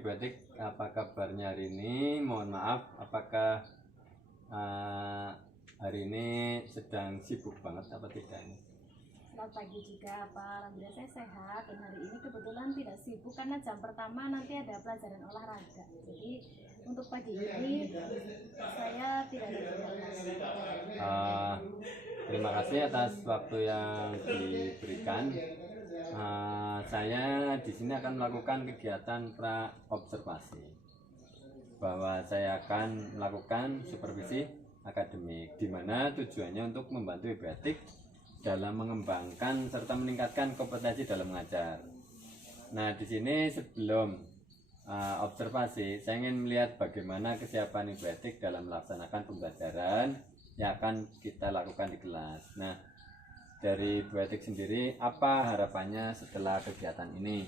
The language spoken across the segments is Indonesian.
Bu Etik, apa kabarnya hari ini? Mohon maaf, apakah hari ini sedang sibuk banget apa tidak? Selamat pagi juga Pak, alhamdulillah saya sehat dan hari ini kebetulan tidak sibuk karena jam pertama nanti ada pelajaran olahraga. Jadi untuk pagi ini saya tidak ada kegiatan. Terima kasih atas waktu yang diberikan. Saya di sini akan melakukan kegiatan pra observasi, bahwa saya akan melakukan supervisi akademik, di mana tujuannya untuk membantu Ibu Etik dalam mengembangkan serta meningkatkan kompetensi dalam mengajar. Nah, di sini sebelum observasi, saya ingin melihat bagaimana kesiapan Ibu Etik dalam melaksanakan pembelajaran yang akan kita lakukan di kelas. Nah, dari Bu Etik sendiri, apa harapannya setelah kegiatan ini?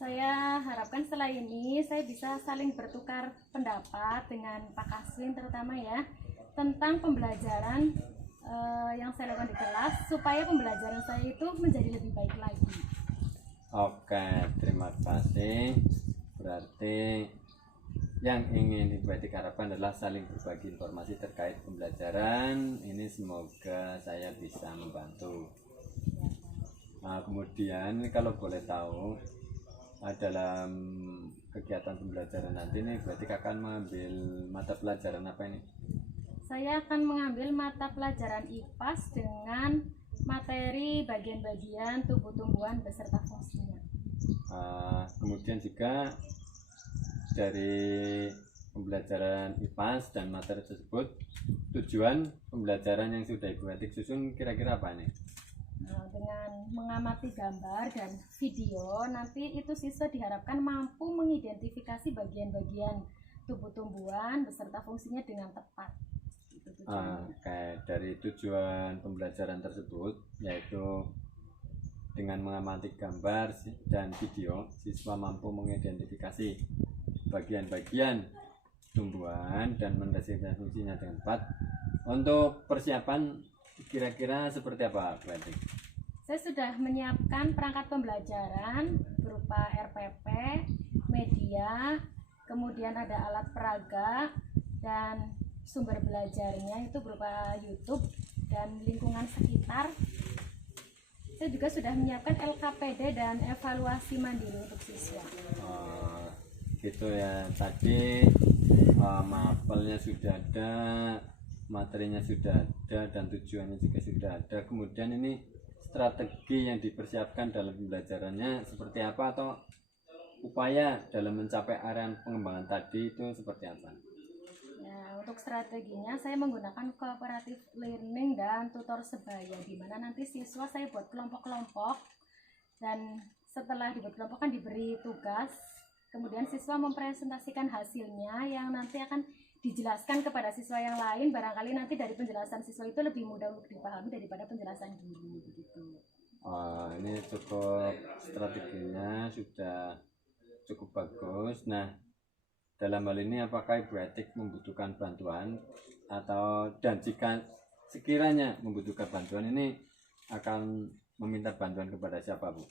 Saya harapkan setelah ini saya bisa saling bertukar pendapat dengan Pak Kaswin terutama ya tentang pembelajaran yang saya lakukan di kelas supaya pembelajaran saya itu menjadi lebih baik lagi. Oke, terima kasih. Berarti yang ingin Ibu Etik harapkan adalah saling berbagi informasi terkait pembelajaran. Ini semoga saya bisa membantu. Nah, kemudian kalau boleh tahu, dalam kegiatan pembelajaran nanti nih Ibu Etik akan mengambil mata pelajaran apa ini? Saya akan mengambil mata pelajaran IPAS dengan materi bagian-bagian tubuh tumbuhan beserta fungsinya. Kemudian juga dari pembelajaran IPAS dan materi tersebut, tujuan pembelajaran yang sudah Ibu Etik susun kira-kira apa nih? Dengan mengamati gambar dan video, nanti itu siswa diharapkan mampu mengidentifikasi bagian-bagian tubuh tumbuhan beserta fungsinya dengan tepat. Dari tujuan pembelajaran tersebut, yaitu dengan mengamati gambar dan video, siswa mampu mengidentifikasi bagian-bagian tumbuhan dan mendeskripsikan fungsinya dengan tepat. Untuk persiapan kira-kira seperti apa, Bu Etik? Saya sudah menyiapkan perangkat pembelajaran berupa RPP, media, kemudian ada alat peraga, dan sumber belajarnya itu berupa YouTube dan lingkungan sekitar. Saya juga sudah menyiapkan LKPD dan evaluasi mandiri untuk siswa. Gitu ya, tadi mapelnya sudah ada, materinya sudah ada, dan tujuannya juga sudah ada. Kemudian ini strategi yang dipersiapkan dalam pembelajarannya seperti apa, atau upaya dalam mencapai area pengembangan tadi itu seperti apa? Ya, untuk strateginya saya menggunakan cooperative learning dan tutor sebaya, di mana nanti siswa saya buat kelompok-kelompok, dan setelah dibuat kelompok kan diberi tugas, kemudian siswa mempresentasikan hasilnya yang nanti akan dijelaskan kepada siswa yang lain. Barangkali nanti dari penjelasan siswa itu lebih mudah untuk dipahami daripada penjelasan guru begitu. Ini cukup, strateginya sudah cukup bagus. Nah, dalam hal ini apakah Ibu Etik membutuhkan bantuan, dan jika sekiranya membutuhkan bantuan, ini akan meminta bantuan kepada siapa, Bu?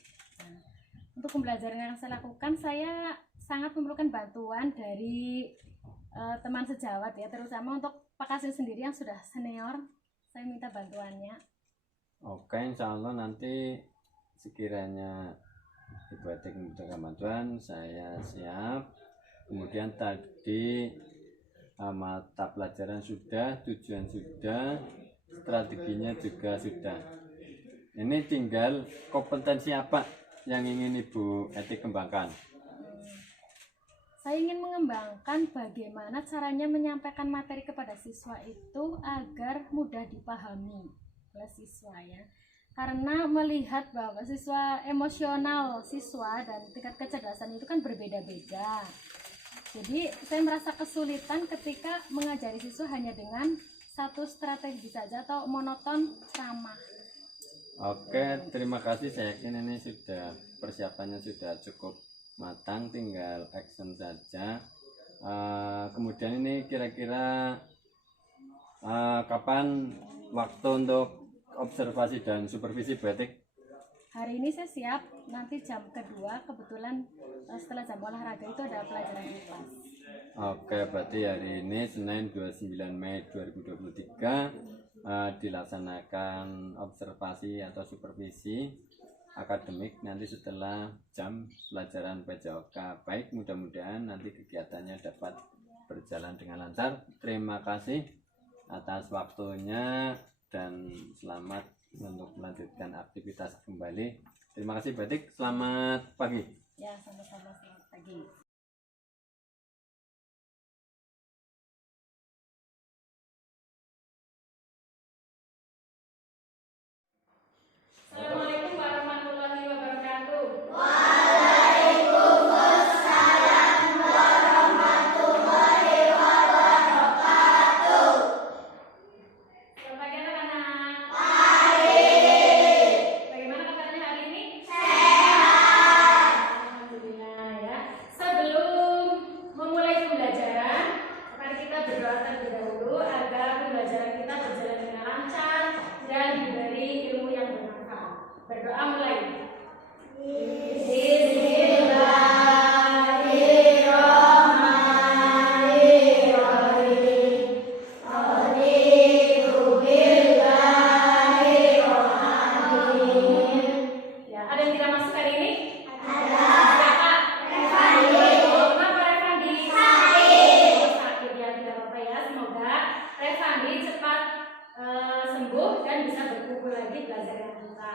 Untuk pembelajaran yang saya lakukan, saya sangat memerlukan bantuan dari teman sejawat ya, terutama untuk Pak Kaswin sendiri yang sudah senior, saya minta bantuannya. Oke, insya Allah nanti sekiranya Ibu Etik membutuhkan bantuan, saya siap. Kemudian tadi mata pelajaran sudah, tujuan sudah, strateginya juga sudah. Ini tinggal kompetensi apa yang ingin Ibu Etik kembangkan? Saya ingin mengembangkan bagaimana caranya menyampaikan materi kepada siswa itu agar mudah dipahami oleh siswa ya. Karena melihat bahwa siswa, emosional siswa dan tingkat kecerdasan itu kan berbeda-beda. Jadi saya merasa kesulitan ketika mengajari siswa hanya dengan satu strategi saja atau monoton ceramah. Oke, terima kasih. Saya yakin ini sudah, persiapannya sudah cukup matang, tinggal action saja. Kemudian ini kira-kira kapan waktu untuk observasi dan supervisi Bu Etik? hari ini saya siap, nanti jam kedua kebetulan setelah jam olahraga itu ada pelajaran IPAS. Oke, berarti hari ini Senin 29 Mei 2023 dilaksanakan observasi atau supervisi akademik nanti setelah jam pelajaran PJOK. Baik, mudah-mudahan nanti kegiatannya dapat berjalan dengan lancar. Terima kasih atas waktunya dan selamat untuk melanjutkan aktivitas kembali. Terima kasih Batik, selamat pagi. Ya, sama-sama, selamat pagi. Assalamualaikum warahmatullahi wabarakatuh. Selamat pagi anak-anak. Bagaimana kabarnya hari ini? Sehat. Alhamdulillah ya. Sebelum memulai pembelajaran, mari kita berdoa terlebih dahulu agar pembelajaran kita berjalan dengan lancar dan diberi ilmu yang bermanfaat. Berdoa mulai. Ya, ada yang tidak masuk hari ini? Siapa? Oh, kenapa Revandi? Sakit ya, tidak apa-apa ya. Semoga Revandi cepat sembuh dan bisa berkumpul lagi belajar dengan kita.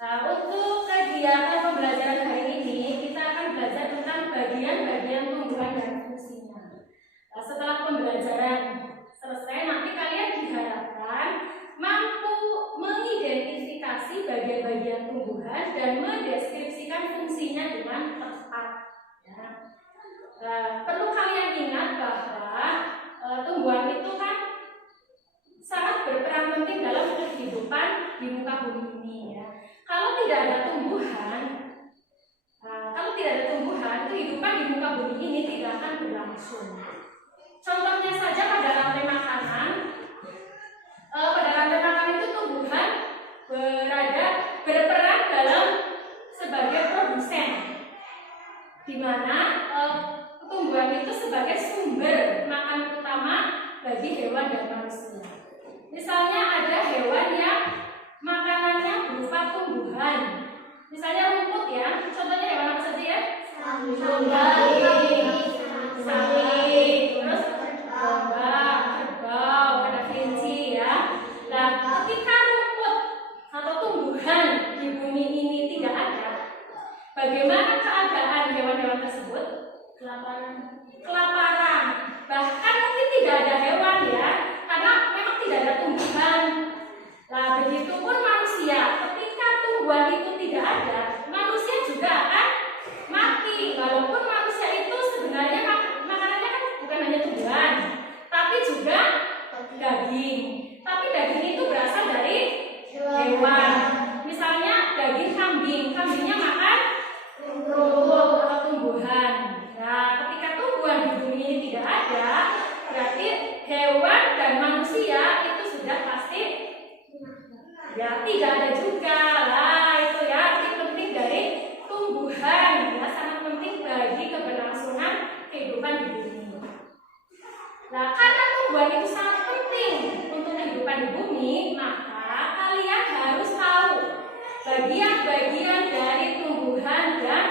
Nah, untuk kegiatan pembelajaran hari ini kita akan belajar tentang bagian-bagian tumbuhan dan fungsinya. Nah, setelah pembelajaran selesai, nanti kalian diharapkan mampu mengidentifikasi bagian-bagian tumbuhan dan mendeskripsikan fungsinya dengan tepat. Ya. Nah, perlu kalian ingat bahwa tumbuhan itu kan sangat berperan penting dalam kehidupan di muka bumi ini ya. Kalau tidak ada tumbuhan, kehidupan di muka bumi ini tidak akan berlangsung. Contohnya saja pada rantai makanan. Pada rantai makanan itu tumbuhan berperan dalam sebagai produsen, di mana tumbuhan itu sebagai sumber makan utama bagi hewan dan manusia. Misalnya ada hewan yang makanannya berupa tumbuhan, misalnya rumput ya. Contohnya hewan apa saja ya? Sapi, terus domba, kerbau, ada kelinci ya. Nah, ketika rumput atau tumbuhan di bumi ini tidak ada, bagaimana keadaan hewan-hewan tersebut? Kelaparan. Bahkan mungkin tidak ada hewan ya, karena memang tidak ada tumbuhan. Nah, begitupun manusia, ketika tumbuhan itu tidak ada, manusia juga akan mati. Walaupun manusia itu sebenarnya makanannya kan bukan hanya tumbuhan, tapi juga daging. Tapi daging itu berasal dari hewan. Misalnya daging kambing, kambingnya makan rumput atau tumbuhan. Nah, ketika tumbuhan di bumi ini tidak ada, berarti hewan dan manusia itu sudah pasti ya tidak ada juga lah. Itu ya arti penting dari tumbuhan ya, sangat penting bagi keberlangsungan kehidupan di bumi. Nah, karena tumbuhan itu sangat penting untuk kehidupan di bumi, maka kalian harus tahu bagian-bagian dari tumbuhan dan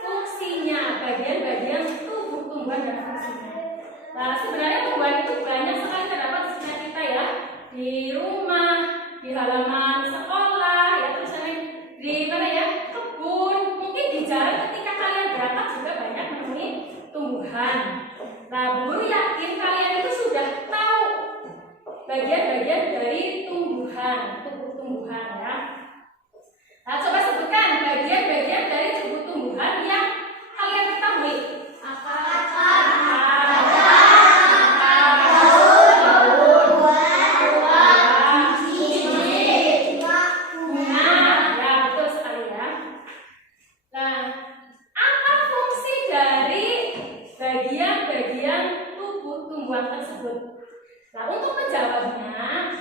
fungsinya, bagian-bagian tubuh tumbuhan dan fungsinya. Nah, sebenarnya tumbuhan itu banyak sekali terdapat di sekitar kita ya, di rumah, di halaman sekolah, ya terus di mana ya, kebun, mungkin di jalan ketika kalian berangkat juga banyak menemui tumbuhan. Nah, guru yakin kalian itu sudah tahu bagian-bagian dari tumbuhan, tubuh tumbuhan ya. Nah, coba sebutkan bagian-bagian dari tubuh tumbuhan yang kalian ketahui. Bagian-bagian tubuh tumbuhan tersebut. Nah, untuk menjawabnya,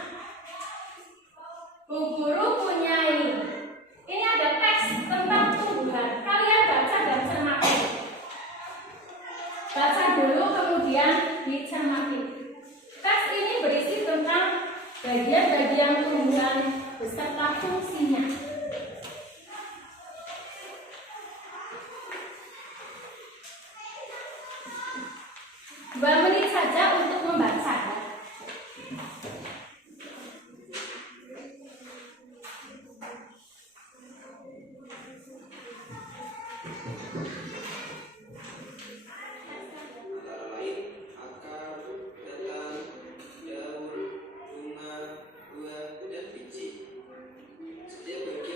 bagian-bagian tumbuhan beserta fungsinya. 2 menit saja untuk membaca. Akar, batang, daun, bunga, buah, dan biji. Setiap bagian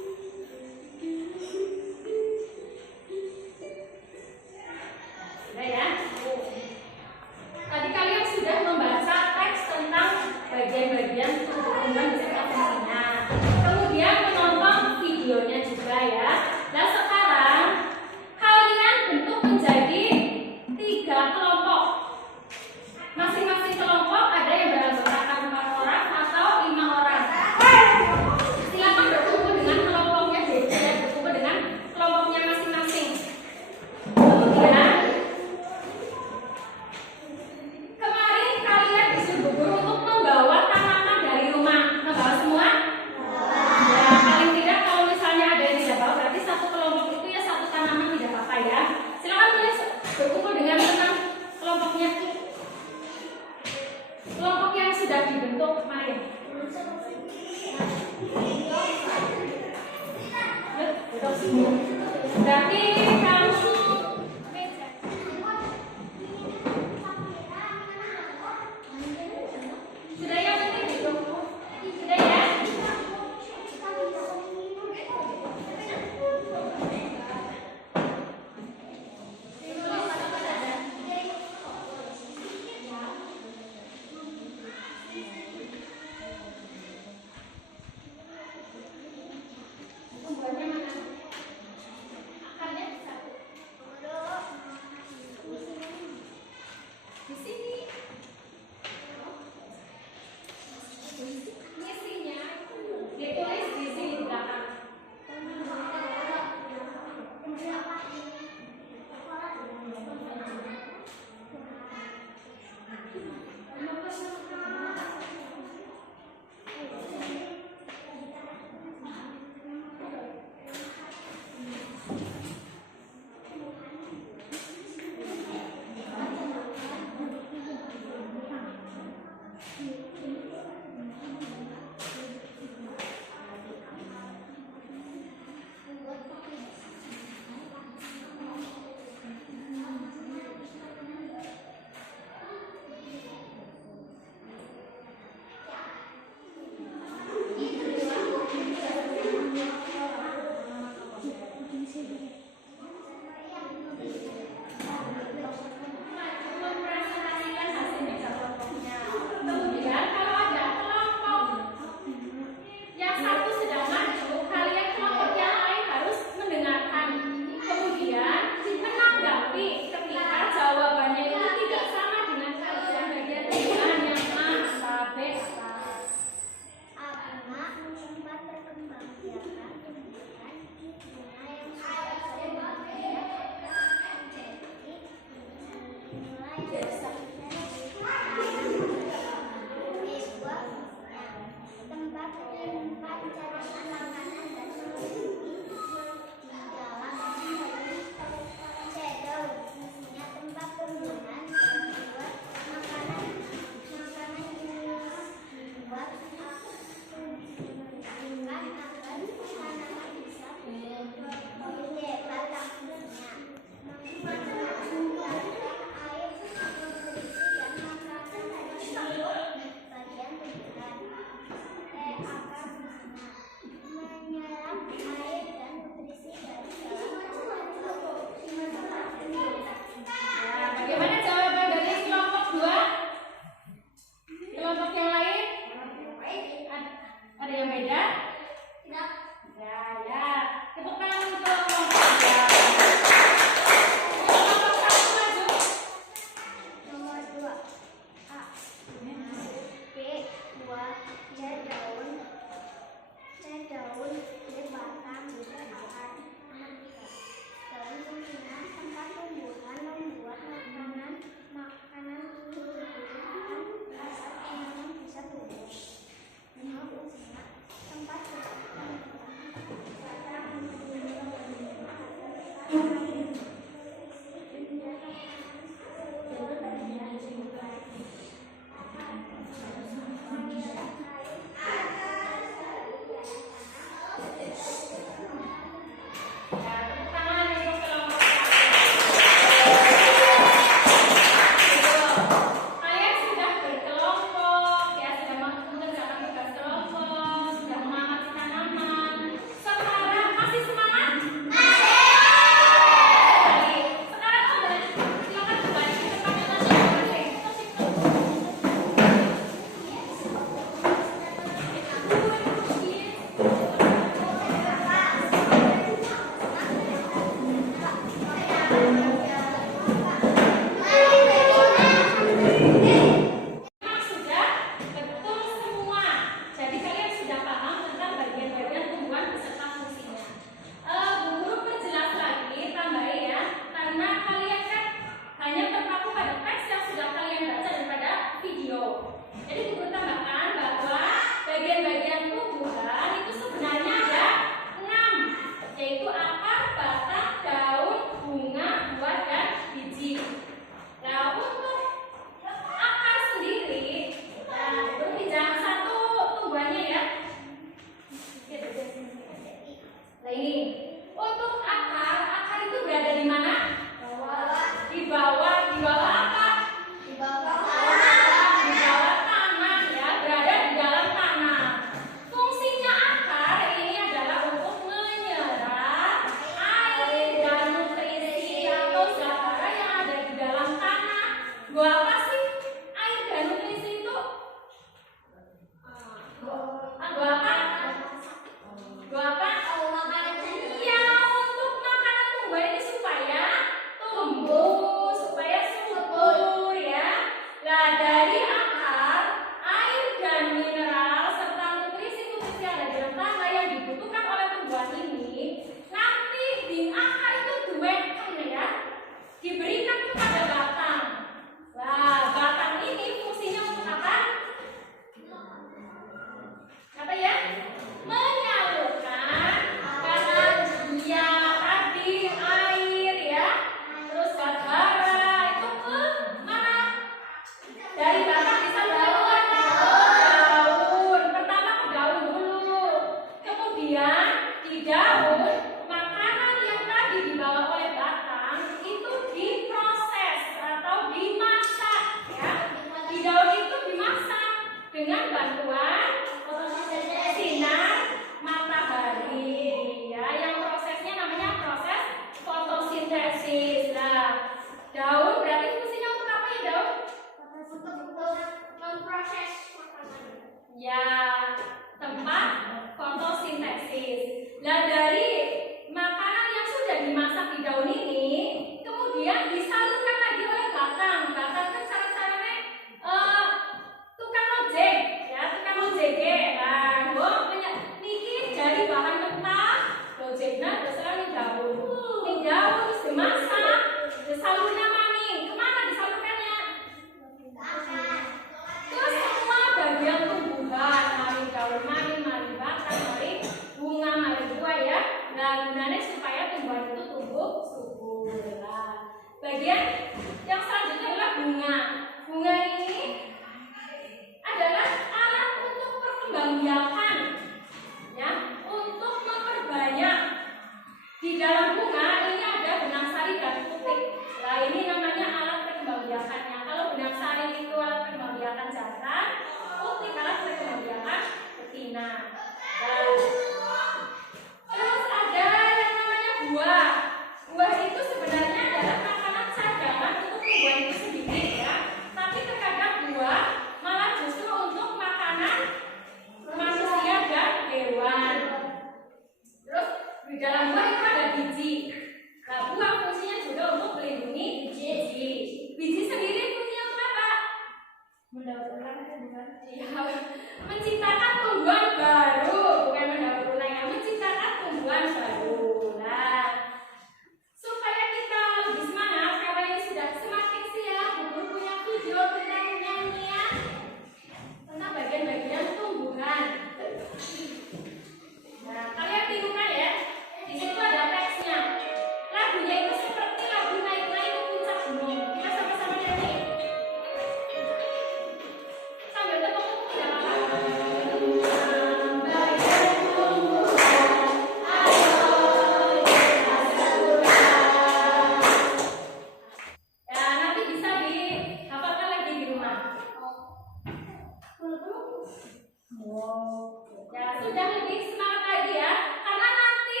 sudah lebih semangat lagi ya, karena nanti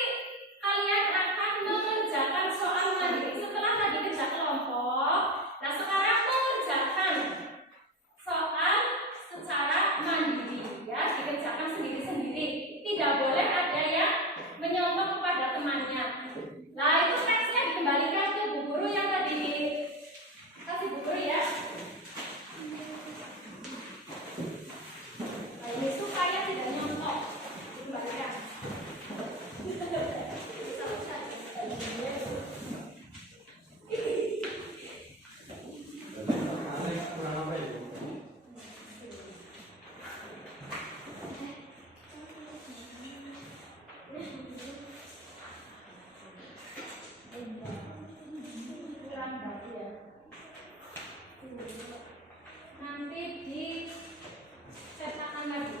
kalian akan mengerjakan soal mandiri setelah tadi kerja kelompok. Nah, sekarang mengerjakan soal secara mandiri ya, dikerjakan sendiri-sendiri. Tidak boleh ada yang menyontoh kepada temannya. Nah, itu teksnya dikembalikan ke Bu Guru yang tadi dikasih Bu Guru ya. Nah, ini supaya tidak nyontoh, dikembalikan. Nanti dicetakkan lagi.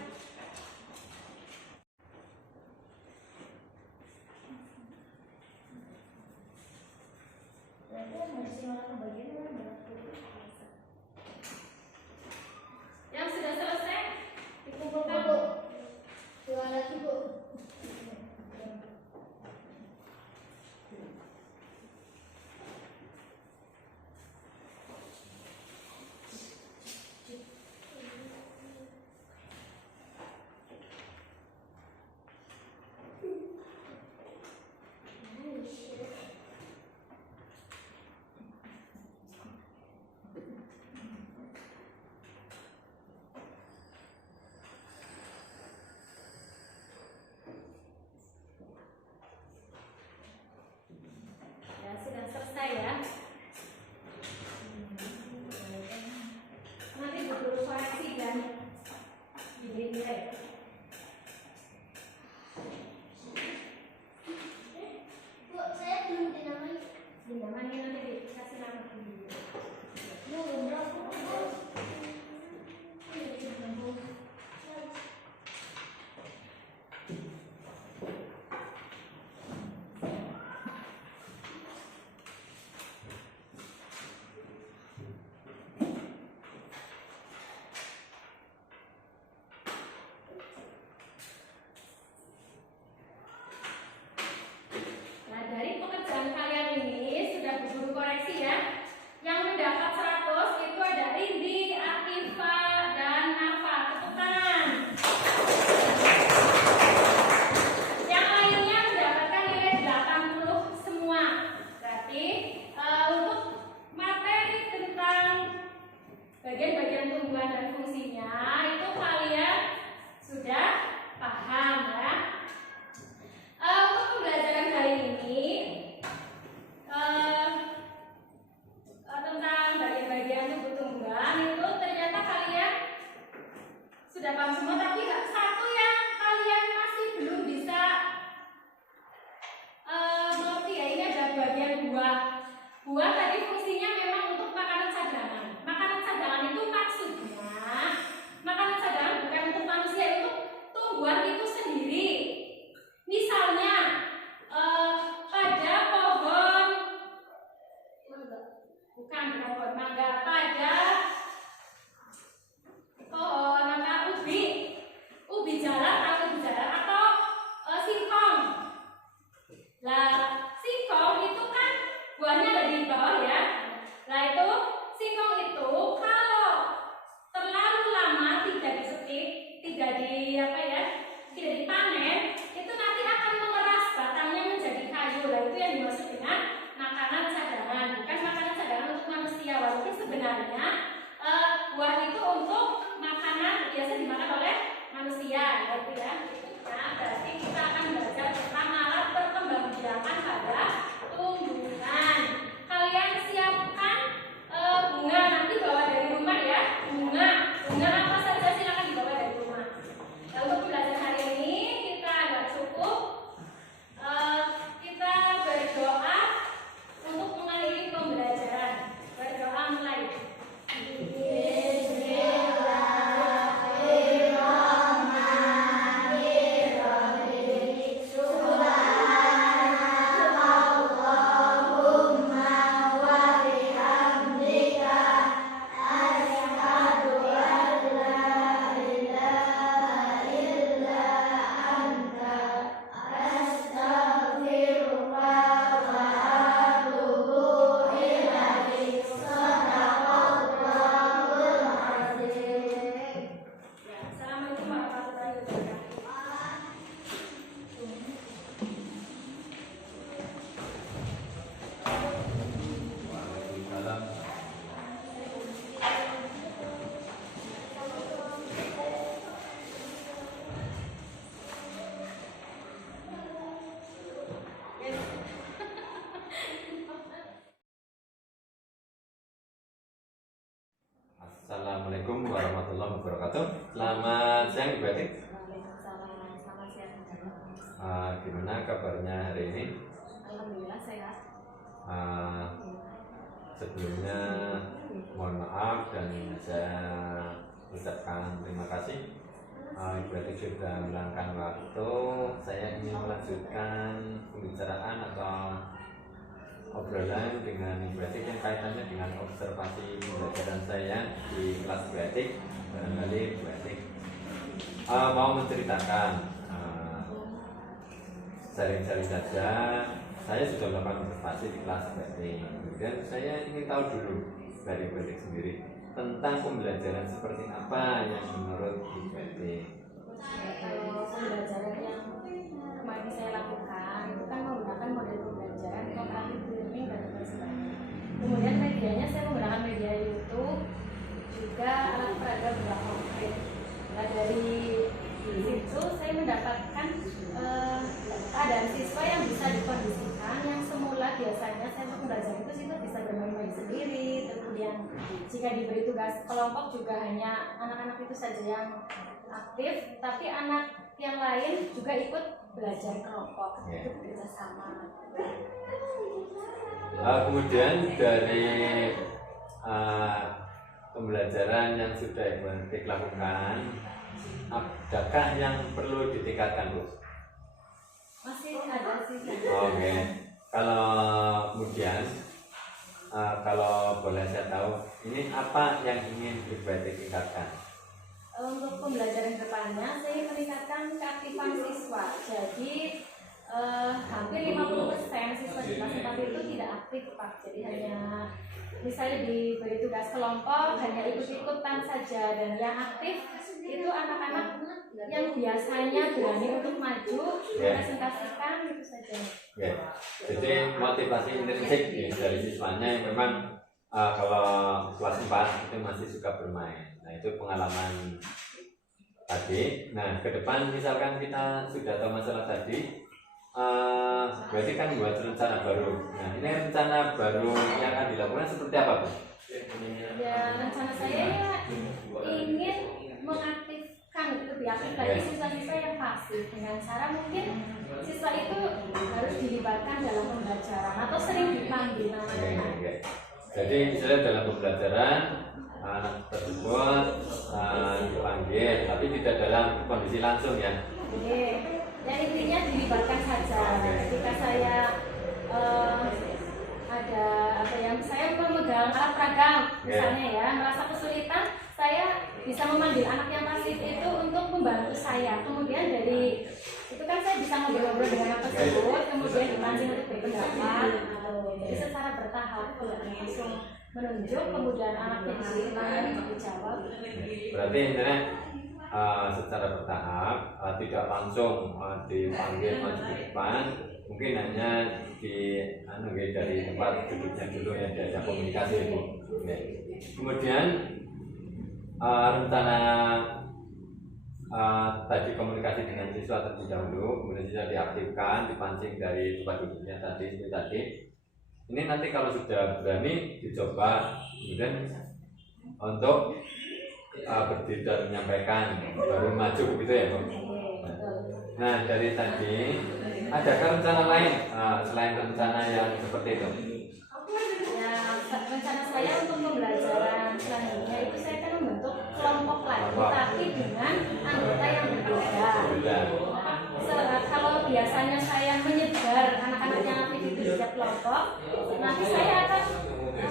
Yang sudah selesai dikumpulkan Bu. Dua lagi Bu. Ya, sudah selesai ya. Nanti Bu Guru koreksi dan dinilai. Bu, saya belum dinamai. Dinamai nanti dikasih nama dulu. Nah, dari pekerjaan kalian ini sudah Bu Guru koreksi ya. Yang mendapat 100 itu ada Rindi, Atifa, dan Nafa. Tepuk tangan. Yang lainnya mendapatkan nilai 80 semua. Berarti untuk materi tentang bagian-bagian tumbuhan dan fungsinya itu kalian sudah paham ya. Untuk pembelajaran kali ini tentang bagian-bagian tubuh tumbuhan itu ternyata kalian sudah paham semua, tapi satu yang kalian masih belum bisa mengerti ya, ini ada bagian buah. Buah tadi fungsinya memang untuk makanan cadangan. Makanan cadangan itu maksudnya makanan cadangan bukan untuk manusia, untuk tumbuhan itu sendiri. Misalnya pada pohon bukan pohon mangga, pada pohon ubi jalar atau singkong. Lah, singkong itu kan buahnya ada di bawah ya. Nah, itu singkong itu kalau terlalu lama tidak dipetik, tidak dipanen, itu nanti akan mengeras batangnya menjadi kayu. Nah, itu yang dimaksud dengan makanan cadangan. Bukan makanan cadangan untuk manusia, walaupun sebenarnya buah itu untuk makanan biasa dimakan oleh manusia, gitu ya. Nah, berarti kita akan belajar tentang alat perkembangbiakan pada tumbuhan. Kalian siapkan bunga, nanti bawa dari rumah ya. Bunga apa saja silakan dibawa dari rumah. Nah, untuk pembelajaran hari ini kita agak cukup. Kita berdoa untuk mengakhiri pembelajaran. Berdoa mulai. Bismillahirrahmanirrahim. Assalamualaikum warahmatullahi wabarakatuh. Selamat siang Ibu Atik. Selamat siang. Gimana kabarnya hari ini? Alhamdulillah sehat. Sebelumnya mohon maaf dan saya ucapkan terima kasih. Ibu Atik sudah meluangkan waktu. Saya ingin melanjutkan pembicaraan atau obrolan dengan Ibu Atik yang kaitannya dengan observasi pembelajaran saya di kelas Ibu Atik. Barangkali Ibu Atik mau menceritakan, sharing-sharing saja. Saya sudah melakukan observasi di kelas Ibu Atik. Kemudian saya ingin tahu dulu dari Ibu Atik sendiri tentang pembelajaran seperti apa yang menurut Ibu Atik. Kalau pembelajaran yang kemarin saya lakukan itu kan menggunakan model pembelajaran cooperative learning dan sebagainya. Kemudian medianya saya menggunakan media YouTube, juga alat peraga bentuk konkret. Nah, dari situ saya mendapatkan keadaan siswa yang bisa dikondisikan, yang semula biasanya saya untuk belajar itu siswa bisa bermain-main sendiri. Kemudian jika diberi tugas kelompok juga hanya anak-anak itu saja yang aktif, tapi anak yang lain juga ikut belajar kelompok, itu bekerja sama. Kemudian dari pembelajaran yang sudah Ibu Atik lakukan, adakah yang perlu ditingkatkan, Bu? Masih ada sih. Oke. Kalau kemudian kalau boleh saya tahu, ini apa yang ingin Ibu Atik tingkatkan? Untuk pembelajaran depannya saya meningkatkan keaktifan siswa. Jadi hampir 50% siswa di kelas 4 itu tidak aktif, Pak. Jadi hanya misalnya diberi tugas kelompok hanya ikut-ikutan saja, dan yang aktif itu anak-anak yang biasanya berani untuk maju presentasikan itu saja. Jadi motivasi intrinsik dari siswanya yang memang kalau kelas 4 itu masih suka bermain. Nah, itu pengalaman tadi. Nah, ke depan misalkan kita sudah tahu masalah tadi, berarti kan buat rencana baru. Nah, ini rencana baru yang akan dilakukan seperti apa, Bu? Ya, rencana saya ya ingin mengaktifkan, lebih aktif lagi siswa-siswa yang pasif, dengan cara mungkin siswa itu harus dilibatkan dalam pembelajaran atau sering dipanggil namanya. Jadi misalnya dalam pembelajaran anak tersebut dipanggil, tapi tidak dalam kondisi langsung ya. Ya intinya dilibatkan saja. Ketika saya ada apa yang saya memegang alat peraga misalnya ya, merasa kesulitan, saya bisa memanggil anak yang pasif itu untuk membantu saya. Kemudian dari itu kan saya bisa ngobrol-ngobrol dengan anak tersebut, kemudian dipancing untuk berpendapat. Jadi secara bertahap, tidak langsung menunjuk, kemudian anaknya diberikan dijawab. Berarti intinya secara bertahap, tidak langsung dipanggil maju ke depan, mungkin hanya dari tempat duduknya dulu ya, diajak komunikasi itu. Kemudian rencana tadi komunikasi dengan siswa terlebih dahulu, kemudian siswa diaktifkan, dipancing dari tempat duduknya tadi seperti tadi. Ini nanti kalau sudah berani dicoba, kemudian untuk berdiri dan menyampaikan, baru maju begitu ya, Bu? Nah, dari tadi adakah rencana lain selain rencana yang seperti itu? Ya, rencana saya untuk pembelajaran selanjutnya itu saya akan membentuk kelompok lagi, tapi dengan anggota yang berbeda. Kalau biasanya saya menyebar anak-anak yang aktif itu di setiap kelompok, nanti saya akan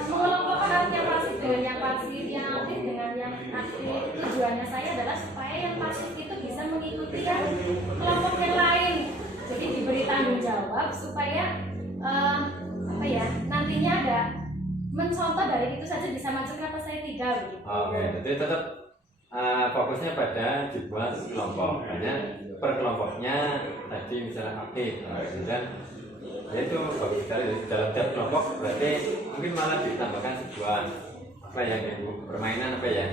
mengelompokkan anak yang pasif dengan yang pasif, yang aktif dengan yang aktif. Tujuannya saya adalah supaya yang pasif itu bisa mengikuti yang kelompok yang lain. Jadi diberi tanggung jawab supaya nantinya ada mencontoh dari itu saja bisa maju kenapa saya tidak begitu. Oke, jadi tetap fokusnya pada dibuat kelompok, karena per kelompoknya tadi misalnya aktif, kemudian itu bagus sekali dalam tiap kelompok. Berarti mungkin malah ditambahkan sebuah permainan apa ya?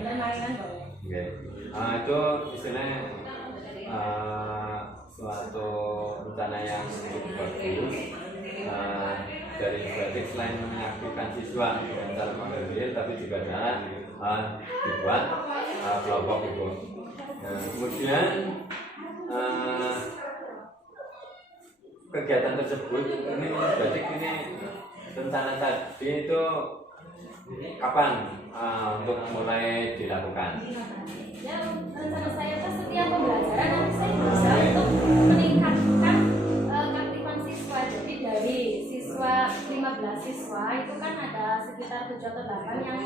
Permainan boleh. Itu istilahnya suatu rencana yang cukup bagus. dari batik selain menyaksikan siswa dengan cara mengambil, tapi juga cara dibuat kelompok itu. Nah, kemudian kegiatan tersebut ini batik ini rencana tadi itu kapan untuk mulai dilakukan? Ya, rencana saya itu setiap pembelajaran nanti saya berusaha untuk meningkatkan keaktifan siswa. Jadi dari siswa 15 siswa itu kan ada sekitar 7 atau 8 yang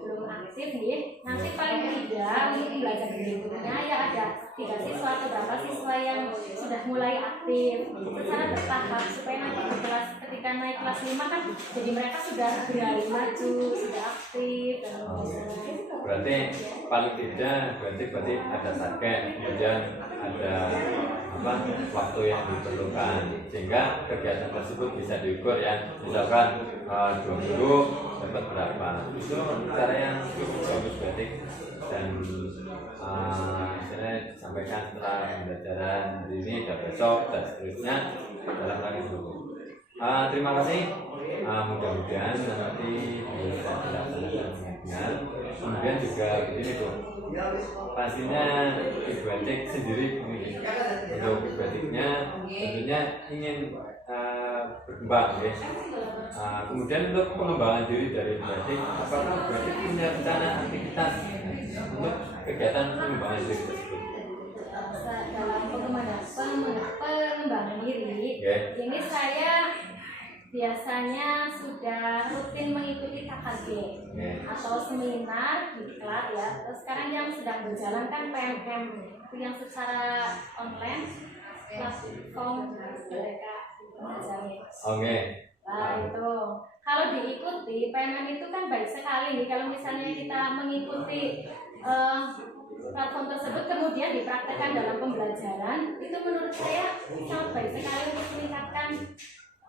belum aktif nih. Nanti paling tidak untuk belajar berikutnya ya ada 3 siswa atau berapa siswa yang sudah mulai aktif secara bertahap, supaya nanti di kelas, ketika naik kelas 5 kan jadi mereka sudah berani maju, sudah aktif dan berarti paling tidak berarti ada target, kemudian ada waktu yang diperlukan, sehingga kegiatan tersebut bisa diukur ya, misalkan 2 minggu dapat berapa. Itu cara yang cukup bagus berarti, dan saya sampaikan setelah pembelajaran ini dan besok dan seterusnya dalam rangka itu. Terima kasih, mudah-mudahan nanti bisa dilaksanakan dengan benar. Kemudian juga begini Bu, pastinya Ibatik sendiri untuk Ibatiknya tentunya ingin berkembang ya. Kemudian untuk pengembangan diri dari Ibatik, apakah Ibatik punya rencana aktivitas untuk kegiatan pengembangan diri tersebut? Dalam pengembangan diri, ini saya biasanya sudah rutin mengikuti KKG atau seminar diklat ya. Terus sekarang yang sedang berjalan kan PMM itu yang secara online, platform mereka mengajarnya. Nah itu kalau diikuti PMM itu kan baik sekali nih kalau misalnya kita mengikuti platform tersebut kemudian dipraktekkan dalam pembelajaran, itu menurut saya sangat baik sekali untuk meningkatkan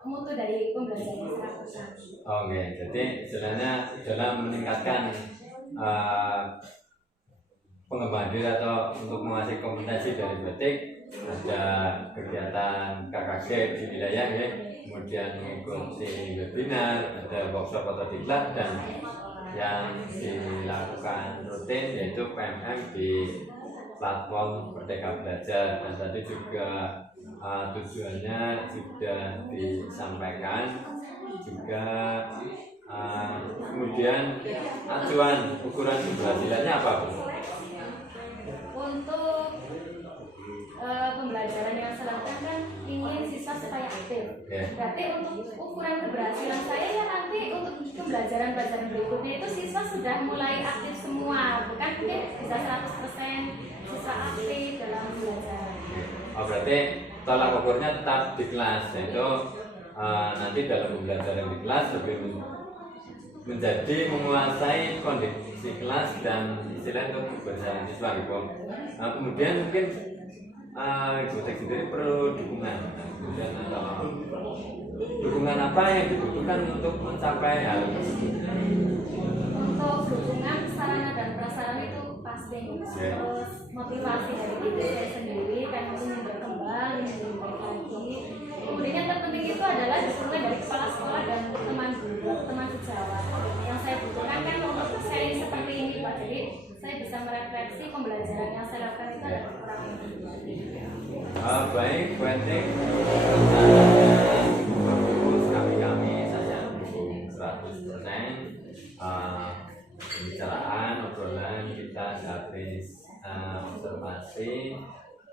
mutu dari pembelajaran 100%. Jadi istilahnya dalam meningkatkan pengembangan diri atau untuk mengasih kompetensi dari batik, ada kegiatan KKG di wilayah ya, kemudian mengikuti webinar, ada workshop atau diklat, dan yang dilakukan rutin yaitu PMM di platform Merdeka Belajar. Dan tadi juga tujuannya sudah disampaikan juga, kemudian acuan ukuran keberhasilannya apa Bu? Untuk pembelajaran yang selanjutnya kan ingin siswa supaya aktif. Berarti untuk ukuran keberhasilan saya ya nanti untuk pembelajaran berikutnya itu siswa sudah mulai aktif semua, bukan mungkin bisa 100% siswa aktif dalam belajar. Berarti tolak ukurnya tetap di kelas, yaitu nanti dalam pembelajaran di kelas lebih menjadi menguasai kondisi kelas dan istilah untuk keberhasilan siswa gitu. Kemudian mungkin Ibatik sendiri perlu dukungan. Kemudian dukungan apa yang dibutuhkan untuk mencapai hal tersebut? Untuk dukungan sarana dan prasarana itu pasti, terus motivasi dari diri saya sendiri karena ingin berkembang, ingin lebih baik lagi. Kemudian yang terpenting itu adalah dukungan dari kepala sekolah dan teman guru, teman sejawat. Yang saya butuhkan kan untuk sharing seperti ini Pak, jadi saya bisa merefleksi pembelajaran yang saya lakukan itu ada kekurangan. Baik, Batik, kami saja 100% pembicaraan, obrolan kita habis observasi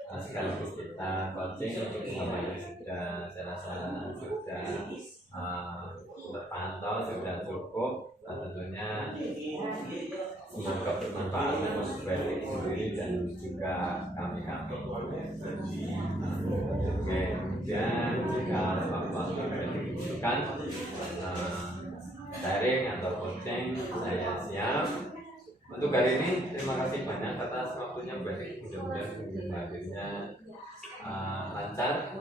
sekaligus kita coaching untuk semuanya sudah, saya rasa sudah terpantau, sudah cukup. Tentunya semoga bermanfaat untuk Batik sendiri dan juga kami. Kemudian jika waktu Batik dibutuhkan sharing atau coaching, saya siap. Untuk hari ini terima kasih banyak atas waktunya Batik, mudah-mudahan hadirnya lancar.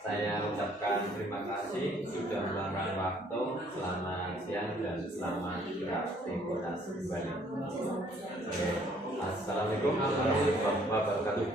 Saya ucapkan terima kasih sudah meluangkan waktu. Selamat siang dan selamat beraktivitas kembali. Assalamualaikum warahmatullahi wabarakatuh.